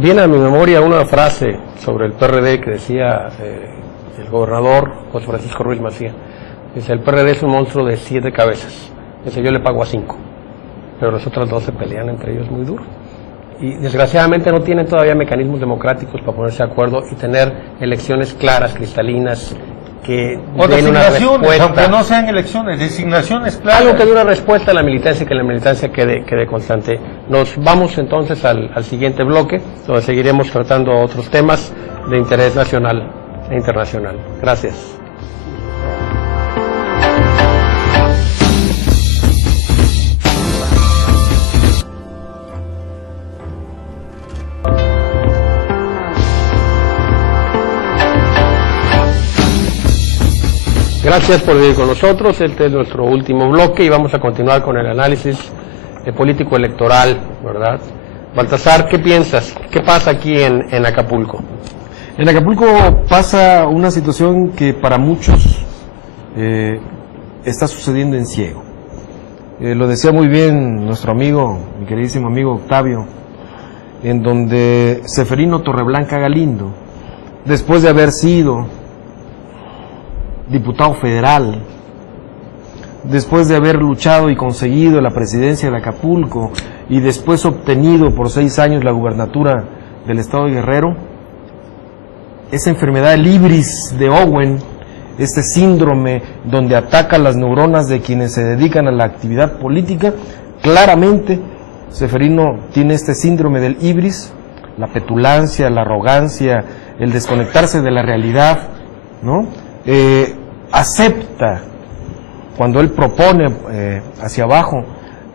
Viene a mi memoria una frase sobre el PRD que decía el gobernador José Francisco Ruiz Massieu. Dice, el PRD es un monstruo de 7 cabezas. Dice, yo le pago a 5, pero los otros 2 se pelean entre ellos muy duro. Y desgraciadamente no tienen todavía mecanismos democráticos para ponerse de acuerdo y tener elecciones claras, cristalinas, que den una respuesta. Aunque no sean elecciones, designaciones claras. Algo que dé una respuesta a la militancia y que la militancia quede constante. Nos vamos entonces al siguiente bloque, donde seguiremos tratando otros temas de interés nacional e internacional. Gracias. Gracias por venir con nosotros. Este es nuestro último bloque y vamos a continuar con el análisis político electoral, ¿verdad? Baltasar, ¿qué piensas? ¿Qué pasa aquí en Acapulco? En Acapulco pasa una situación que para muchos está sucediendo en ciego. Lo decía muy bien nuestro amigo, mi queridísimo amigo Octavio, en donde Zeferino Torreblanca Galindo, después de haber sido diputado federal, después de haber luchado y conseguido la presidencia de Acapulco y después obtenido por 6 años la gubernatura del estado de Guerrero, esa enfermedad del ibris de Owen, este síndrome donde ataca las neuronas de quienes se dedican a la actividad política, claramente Zeferino tiene este síndrome del ibris, la petulancia, la arrogancia, el desconectarse de la realidad, ¿no? Acepta cuando él propone hacia abajo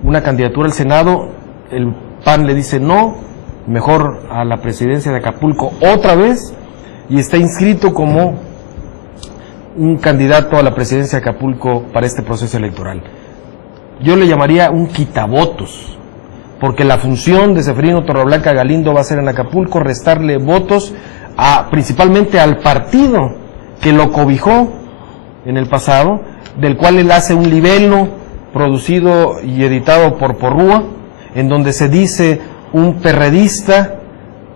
una candidatura al Senado, el PAN le dice no, mejor a la presidencia de Acapulco otra vez, y está inscrito como un candidato a la presidencia de Acapulco para este proceso electoral. Yo le llamaría un quitavotos, porque la función de Zeferino Torreblanca Galindo va a ser en Acapulco restarle votos principalmente al partido que lo cobijó en el pasado, del cual él hace un libelo producido y editado por Porrúa, en donde se dice un perredista,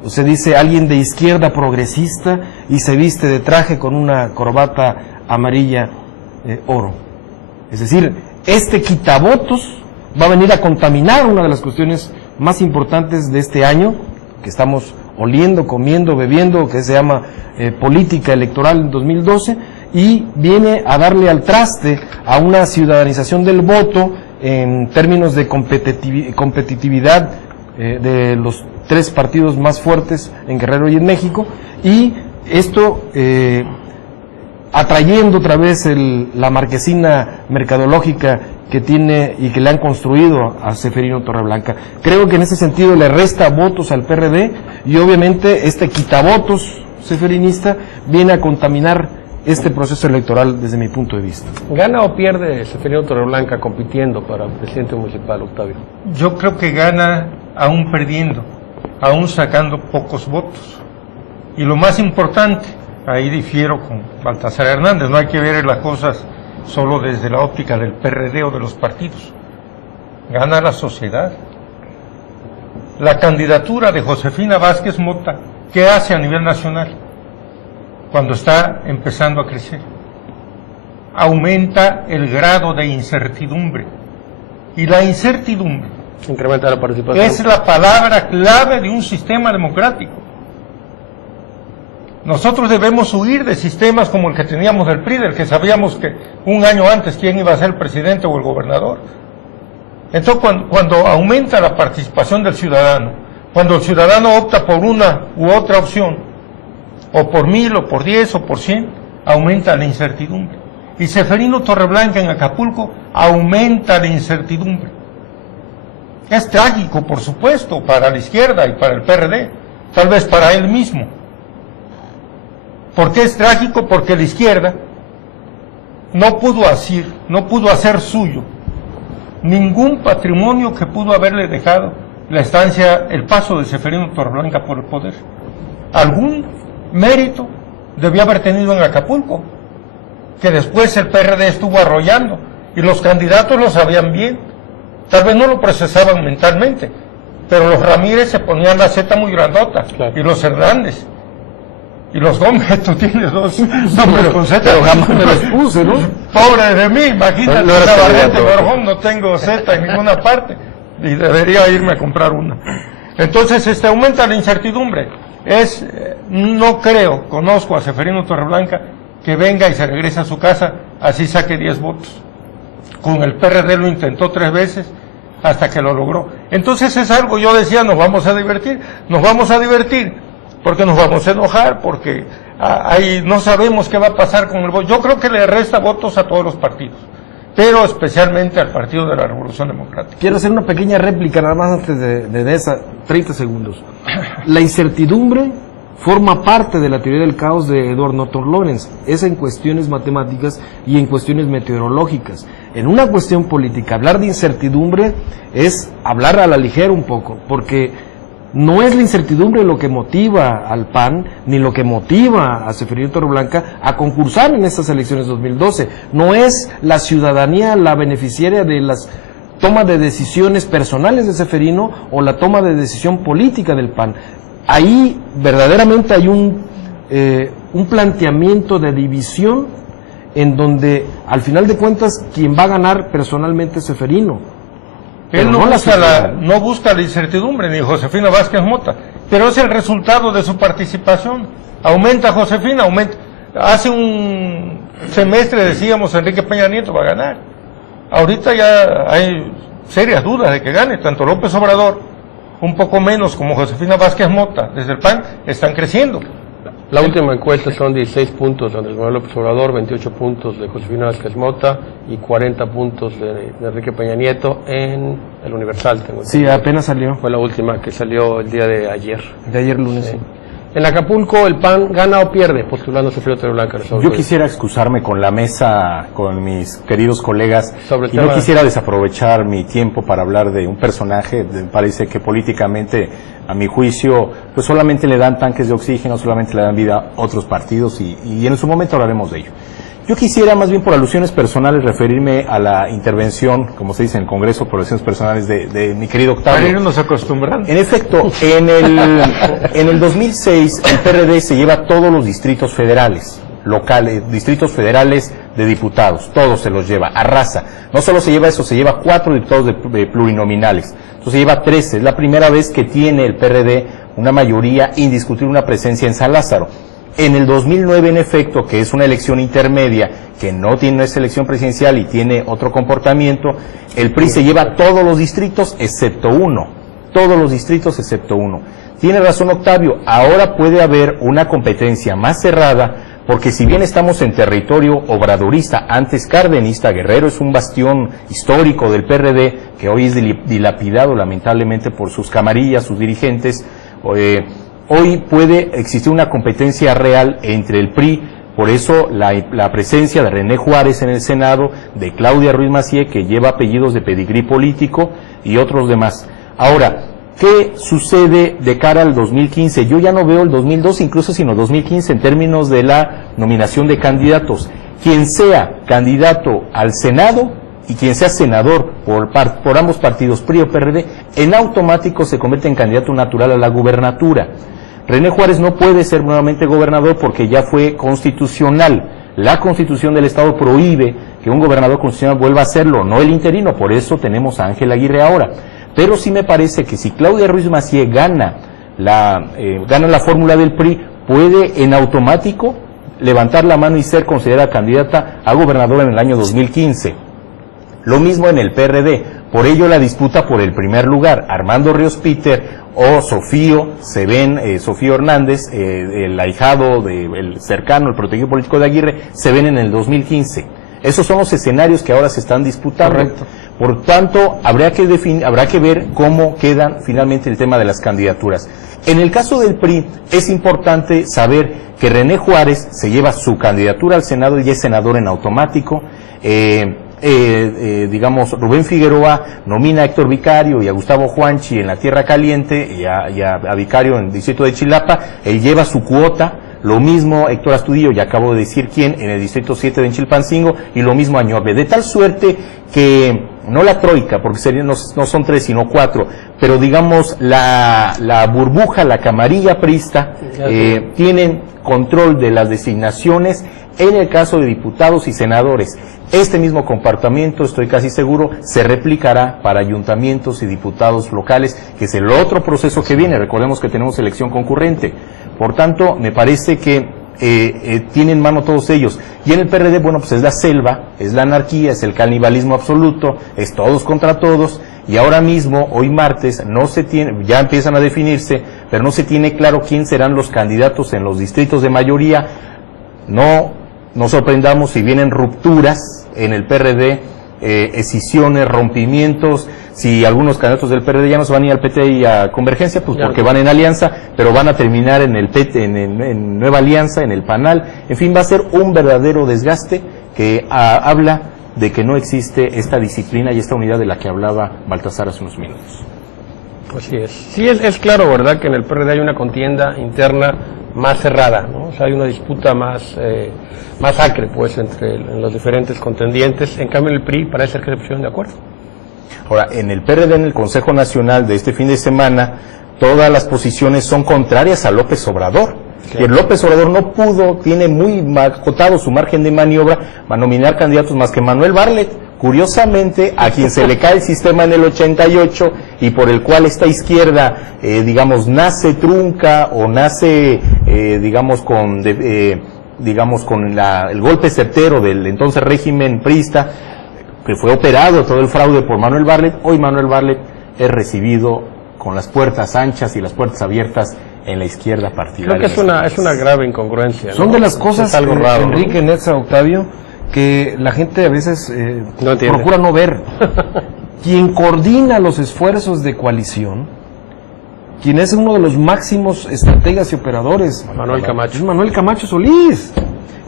o se dice alguien de izquierda progresista, y se viste de traje con una corbata amarilla oro. Es decir, este quitavotos va a venir a contaminar una de las cuestiones más importantes de este año, que estamos oliendo, comiendo, bebiendo, que se llama política electoral en 2012, y viene a darle al traste a una ciudadanización del voto en términos de competitividad de los 3 partidos más fuertes en Guerrero y en México, y esto atrayendo otra vez la marquesina mercadológica que tiene y que le han construido a Ceferino Torreblanca. Creo que en ese sentido le resta votos al PRD y obviamente este quitavotos ceferinista viene a contaminar este proceso electoral desde mi punto de vista. ¿Gana o pierde Ceferino Torreblanca compitiendo para presidente municipal, Octavio? Yo creo que gana aún perdiendo, aún sacando pocos votos. Y lo más importante, ahí difiero con Baltasar Hernández, no hay que ver las cosas solo desde la óptica del PRD o de los partidos. Gana la sociedad. La candidatura de Josefina Vázquez Mota, ¿qué hace a nivel nacional? Cuando está empezando a crecer. Aumenta el grado de incertidumbre. Y la incertidumbre Incrementa la participación. es la palabra clave de un sistema democrático. Nosotros debemos huir de sistemas como el que teníamos del PRI, del que sabíamos que un año antes quién iba a ser el presidente o el gobernador. Entonces, cuando aumenta la participación del ciudadano, cuando el ciudadano opta por una u otra opción, o por 1000, o por 10, o por 100, aumenta la incertidumbre. Y Ceferino Torreblanca en Acapulco aumenta la incertidumbre. Es trágico, por supuesto, para la izquierda y para el PRD, tal vez para él mismo. ¿Por qué es trágico? Porque la izquierda no pudo hacer suyo ningún patrimonio que pudo haberle dejado la estancia, el paso de Ceferino Torreblanca por el poder. Algún mérito debió haber tenido en Acapulco, que después el PRD estuvo arrollando, y los candidatos lo sabían bien, tal vez no lo procesaban mentalmente, pero los Ramírez se ponían la Z muy grandota, claro. Y los Hernández, y los Gómez, tú tienes dos nombres con Z, pero jamás me los puse, ¿no? Pobre de mí, imagínate, No eres Navarrete, candidato. Gorjón, no tengo Z en ninguna parte, y debería irme a comprar una. Entonces, aumenta la incertidumbre. No creo, conozco a Ceferino Torreblanca, que venga y se regrese a su casa, así saque 10 votos. Con el PRD lo intentó 3 veces, hasta que lo logró. Entonces es algo, yo decía, nos vamos a divertir, porque nos vamos a enojar, porque ahí no sabemos qué va a pasar con el voto. Yo creo que le resta votos a todos los partidos, pero especialmente al Partido de la Revolución Democrática. Quiero hacer una pequeña réplica nada más antes de esa, 30 segundos. La incertidumbre forma parte de la teoría del caos de Edward Norton Lawrence, es en cuestiones matemáticas y en cuestiones meteorológicas. En una cuestión política, hablar de incertidumbre es hablar a la ligera un poco, porque no es la incertidumbre lo que motiva al PAN, ni lo que motiva a Ceferino Torreblanca a concursar en estas elecciones 2012. No es la ciudadanía la beneficiaria de las tomas de decisiones personales de Ceferino o la toma de decisión política del PAN. Ahí verdaderamente hay un planteamiento de división en donde al final de cuentas quien va a ganar personalmente es Ceferino. Él no busca la incertidumbre, ni Josefina Vázquez Mota, pero es el resultado de su participación. Aumenta Josefina, hace un semestre decíamos Enrique Peña Nieto va a ganar. Ahorita ya hay serias dudas de que gane, tanto López Obrador, un poco menos como Josefina Vázquez Mota, desde el PAN, están creciendo. La última encuesta son 16 puntos de Andrés Manuel López Obrador, 28 puntos de Josefina Vázquez Mota y 40 puntos de Enrique Peña Nieto en el Universal. Sí, apenas salió. Fue la última que salió el día de ayer. De ayer lunes. Sí. En Acapulco, ¿el PAN gana o pierde postulando a Ceferino Torreblanca? Yo quisiera excusarme con la mesa, con mis queridos colegas, Sobre el y tema. no quisiera desaprovechar mi tiempo para hablar de un personaje. Me parece que políticamente, a mi juicio, pues solamente le dan tanques de oxígeno, solamente le dan vida a otros partidos, y en su momento hablaremos de ello. Yo quisiera, más bien por alusiones personales, referirme a la intervención, como se dice en el Congreso, por alusiones personales de mi querido Octavio. Para irnos acostumbrando. En efecto, en el 2006 el PRD se lleva todos los distritos federales, locales, distritos federales de diputados, todos se los lleva, arrasa. No solo se lleva eso, se lleva 4 diputados de plurinominales, entonces se lleva 13. Es la primera vez que tiene el PRD una mayoría indiscutible, una presencia en San Lázaro. En el 2009, en efecto, que es una elección intermedia, que no tiene esa elección presidencial y tiene otro comportamiento, el PRI se lleva todos los distritos excepto uno. Todos los distritos excepto uno. Tiene razón Octavio, ahora puede haber una competencia más cerrada, porque si bien estamos en territorio obradorista, antes cardenista, Guerrero es un bastión histórico del PRD, que hoy es dilapidado lamentablemente por sus camarillas, sus dirigentes, hoy puede existir una competencia real entre el PRI. Por eso la presencia de René Juárez en el Senado, de Claudia Ruiz Massieu, que lleva apellidos de pedigrí político, y otros demás. Ahora, ¿qué sucede de cara al 2015? Yo ya no veo el 2002 incluso, sino 2015 en términos de la nominación de candidatos. Quien sea candidato al Senado y quien sea senador por ambos partidos, PRI o PRD, en automático se convierte en candidato natural a la gubernatura. René Juárez no puede ser nuevamente gobernador porque ya fue constitucional. La Constitución del Estado prohíbe que un gobernador constitucional vuelva a hacerlo, no el interino, por eso tenemos a Ángel Aguirre ahora. Pero sí me parece que si Claudia Ruiz Massieu gana la fórmula del PRI, puede en automático levantar la mano y ser considerada candidata a gobernadora en el año 2015. Lo mismo en el PRD, por ello la disputa por el primer lugar, Armando Ríos Peter o Sofío Hernández, el ahijado, el cercano, el protegido político de Aguirre, se ven en el 2015. Esos son los escenarios que ahora se están disputando. Correcto. Por tanto, habrá que ver cómo quedan finalmente el tema de las candidaturas. En el caso del PRI, es importante saber que René Juárez se lleva su candidatura al Senado y es senador en automático. Rubén Figueroa nomina a Héctor Vicario y a Gustavo Juanchi en la Tierra Caliente y a Vicario en el distrito de Chilapa. Él lleva su cuota. Lo mismo Héctor Astudillo, ya acabo de decir quién, en el distrito 7 de Chilpancingo, y lo mismo Añorbe. De tal suerte que, no la troika, porque no son 3 sino 4, pero digamos la burbuja, la camarilla prista, tienen control de las designaciones en el caso de diputados y senadores. Este mismo comportamiento, estoy casi seguro, se replicará para ayuntamientos y diputados locales, que es el otro proceso que viene. Recordemos que tenemos elección concurrente. Por tanto, me parece que tienen mano todos ellos. Y en el PRD, bueno, pues es la selva, es la anarquía, es el canibalismo absoluto, es todos contra todos. Y ahora mismo, hoy martes, ya empiezan a definirse, pero no se tiene claro quién serán los candidatos en los distritos de mayoría. No nos sorprendamos si vienen rupturas en el PRD, escisiones, rompimientos. Si algunos candidatos del PRD ya no se van a ir al PT y a Convergencia, pues porque van en alianza, pero van a terminar en el PT, en Nueva Alianza, en el PANAL. En fin, va a ser un verdadero desgaste que habla de que no existe esta disciplina y esta unidad de la que hablaba Baltasar hace unos minutos. Así es. Sí, es claro, ¿verdad?, que en el PRD hay una contienda interna más cerrada, ¿no? O sea, hay una disputa más acre, pues, entre los diferentes contendientes. En cambio, en el PRI parece ser que se pusieron de acuerdo. Ahora, en el PRD, en el Consejo Nacional de este fin de semana, todas las posiciones son contrarias a López Obrador. Sí. Y el López Obrador no pudo, tiene muy acotado su margen de maniobra para nominar candidatos más que Manuel Bartlett, curiosamente, a quien se le cae el sistema en el 88 y por el cual esta izquierda, nace trunca o nace, con el golpe certero del entonces régimen priista, que fue operado todo el fraude por Manuel Bartlett. Hoy Manuel Bartlett es recibido con las puertas anchas y las puertas abiertas en la izquierda partidaria. Creo que es una grave incongruencia, ¿no? Son de las cosas, algo raro, Enrique, ¿no? Netza, Octavio, que la gente a veces no procura no ver. Quien coordina los esfuerzos de coalición, quien es uno de los máximos estrategas y operadores, Manuel Camacho. es Manuel Camacho Solís.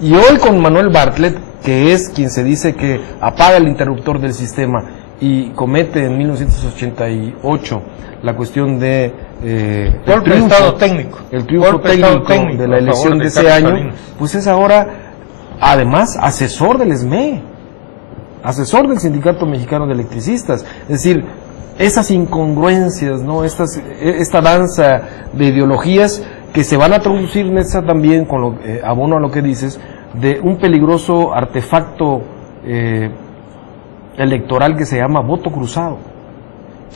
Y hoy con Manuel Bartlett, que es quien se dice que apaga el interruptor del sistema y comete en 1988 la cuestión de el triunfo técnico de la elección de ese año, pues es ahora además asesor del SME, asesor del Sindicato Mexicano de Electricistas. Es decir, esas incongruencias, ¿no? Esta danza de ideologías que se van a traducir, Netza, también con abono a lo que dices, de un peligroso artefacto electoral que se llama voto cruzado.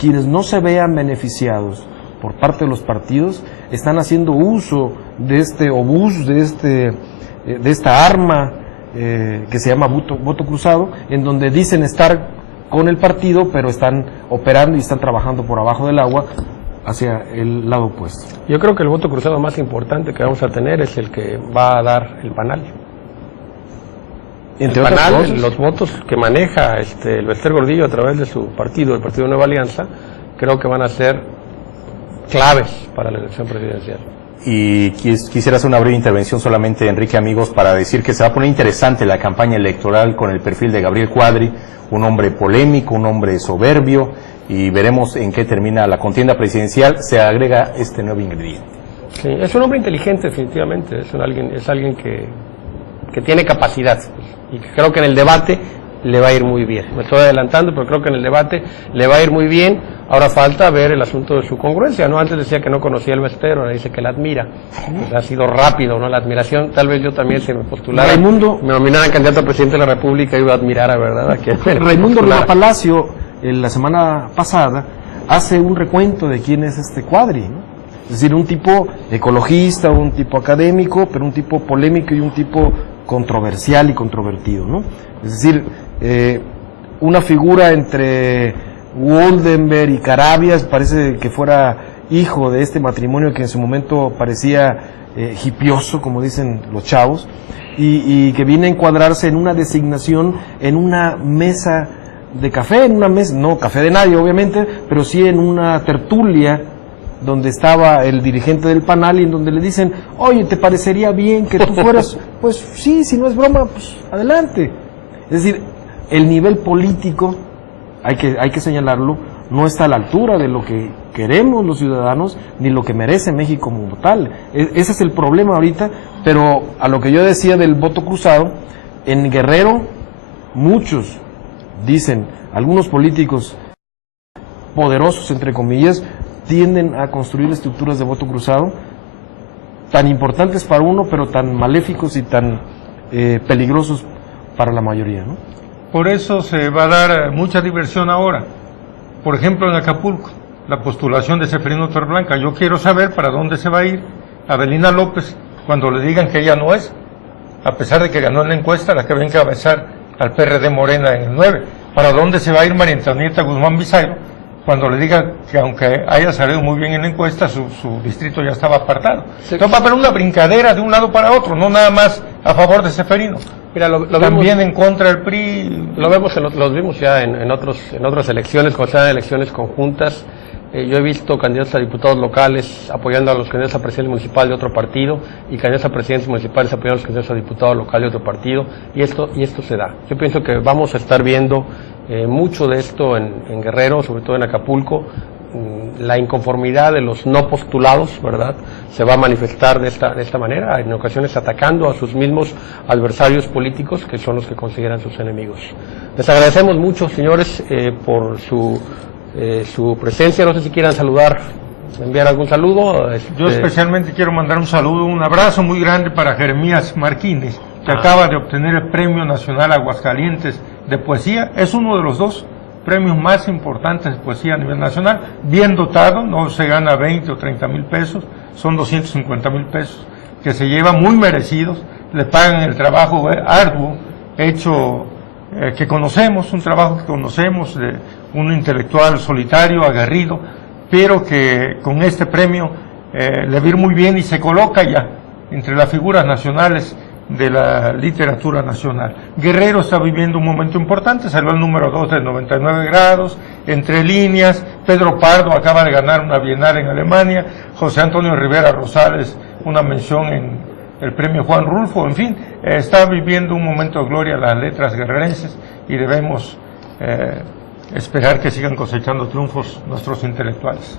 Quienes no se vean beneficiados por parte de los partidos están haciendo uso de este obús, de esta arma que se llama voto cruzado, en donde dicen estar con el partido, pero están operando y están trabajando por abajo del agua hacia el lado opuesto. Yo creo que el voto cruzado más importante que vamos a tener es el que va a dar el PANAL. Entre El otras PANAL, cosas, los votos que maneja el Bester Gordillo a través de su partido, el Partido Nueva Alianza, creo que van a ser claves para la elección presidencial. Y quisiera hacer una breve intervención solamente, Enrique, amigos, para decir que se va a poner interesante la campaña electoral con el perfil de Gabriel Cuadri, un hombre polémico, un hombre soberbio, y veremos en qué termina la contienda presidencial. Se agrega este nuevo ingrediente. Sí, es un hombre inteligente, definitivamente, es alguien que tiene capacidad, y creo que en el debate le va a ir muy bien. Me estoy adelantando, pero creo que en el debate le va a ir muy bien. Ahora falta ver el asunto de su congruencia, ¿no? Antes decía que no conocía el Bester, ahora dice que la admira. Pues ha sido rápido, ¿no? La admiración, tal vez yo también, si me postulara, Raimundo, me nominaran candidato a presidente de la República, iba a admirar, a verdad, a quien me Raimundo postulara. Riva Palacio, la semana pasada, hace un recuento de quién es este Cuadri, ¿no? Es decir, un tipo ecologista, un tipo académico, pero un tipo polémico y un tipo controversial y controvertido, ¿no? Es decir, una figura entre Woldenberg y Carabias, parece que fuera hijo de este matrimonio que en su momento parecía hipioso, como dicen los chavos, y que viene a encuadrarse en una designación, en una mesa de café, en una mesa, no café de nadie obviamente, pero sí en una tertulia donde estaba el dirigente del PANAL y en donde le dicen, oye, ¿te parecería bien que tú fueras? Pues sí, si no es broma, pues adelante. Es decir, el nivel político, hay que señalarlo, no está a la altura de lo que queremos los ciudadanos, ni lo que merece México como tal. Ese es el problema ahorita, pero a lo que yo decía del voto cruzado, en Guerrero, muchos dicen, algunos políticos poderosos, entre comillas, tienden a construir estructuras de voto cruzado tan importantes para uno, pero tan maléficos y tan peligrosos para la mayoría, ¿no? Por eso se va a dar mucha diversión ahora. Por ejemplo, en Acapulco, la postulación de Zeferino Torreblanca. Yo quiero saber para dónde se va a ir Avelina López cuando le digan que ella no es, a pesar de que ganó en la encuesta, la que va a encabezar al PRD Morena en el 9. ¿Para dónde se va a ir María Antonieta Guzmán Bisairo cuando le diga que aunque haya salido muy bien en la encuesta, su distrito ya estaba apartado? Entonces va a haber una brincadera de un lado para otro, no nada más a favor de Zeferino. Mira, lo También vemos, en contra del PRI. lo vemos, los vimos ya en otras elecciones, cuando se dan elecciones conjuntas. Yo he visto candidatos a diputados locales apoyando a los candidatos a presidente municipal de otro partido y candidatos a presidentes municipales apoyando a los candidatos a diputado local de otro partido, y esto se da. Yo pienso que vamos a estar viendo mucho de esto en Guerrero, sobre todo en Acapulco. La inconformidad de los no postulados, ¿verdad?, se va a manifestar de esta manera, en ocasiones atacando a sus mismos adversarios políticos, que son los que consideran sus enemigos. Les agradecemos mucho, señores, por su presencia. No sé si quieran saludar, enviar algún saludo. Yo especialmente quiero mandar un saludo, un abrazo muy grande para Jeremías Martínez, que acaba de obtener el Premio Nacional Aguascalientes de Poesía. Es uno de los dos premios más importantes de poesía a nivel nacional, bien dotado, no se gana 20 o 30 mil pesos, son 250 mil pesos, que se lleva muy merecidos, le pagan el trabajo arduo, hecho que conocemos, un trabajo que conocemos de un intelectual solitario, aguerrido, pero que con este premio le va a ir muy bien y se coloca ya entre las figuras nacionales de la literatura nacional. Guerrero está viviendo un momento importante, salió el número 2 de 99 grados, Entre líneas. Pedro Pardo acaba de ganar una bienal en Alemania, José Antonio Rivera Rosales una mención en el premio Juan Rulfo. En fin, está viviendo un momento de gloria las letras guerrerenses y debemos esperar que sigan cosechando triunfos nuestros intelectuales.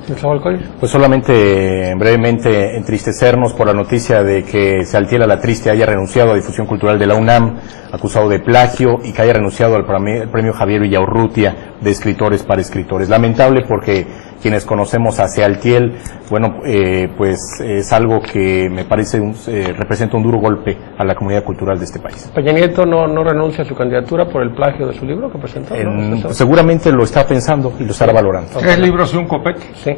Pues solamente brevemente entristecernos por la noticia de que Sealtiel Alatriste haya renunciado a Difusión Cultural de la UNAM, acusado de plagio, y que haya renunciado al premio Javier Villaurrutia de Escritores para Escritores. Lamentable, porque quienes conocemos a Sealtiel, bueno, pues es algo que me parece representa un duro golpe a la comunidad cultural de este país. Peña Nieto no renuncia a su candidatura por el plagio de su libro que presentó, ¿no? Seguramente lo está pensando y lo estará valorando. 3 libros y un copete. Sí.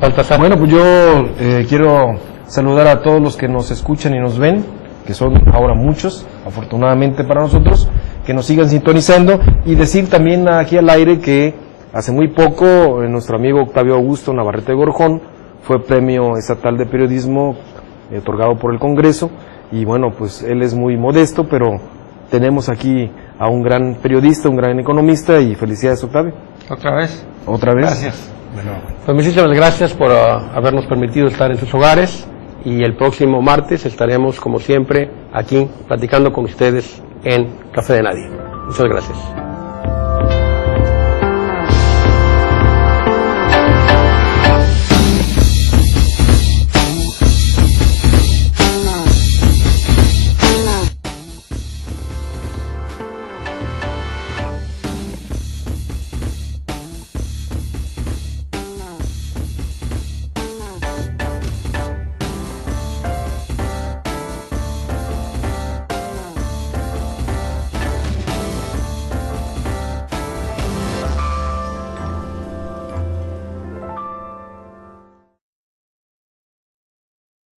Baltasar. Bueno, pues yo quiero saludar a todos los que nos escuchan y nos ven, que son ahora muchos, afortunadamente para nosotros, que nos sigan sintonizando, y decir también aquí al aire que Hace muy poco, nuestro amigo Octavio Augusto Navarrete Gorjón fue Premio Estatal de Periodismo otorgado por el Congreso, y bueno, pues él es muy modesto, pero tenemos aquí a un gran periodista, un gran economista, y felicidades, Octavio. ¿Otra vez? Otra vez. Gracias. Pues muchísimas gracias por habernos permitido estar en sus hogares, y el próximo martes estaremos, como siempre, aquí platicando con ustedes en Café de Nadie. Muchas gracias.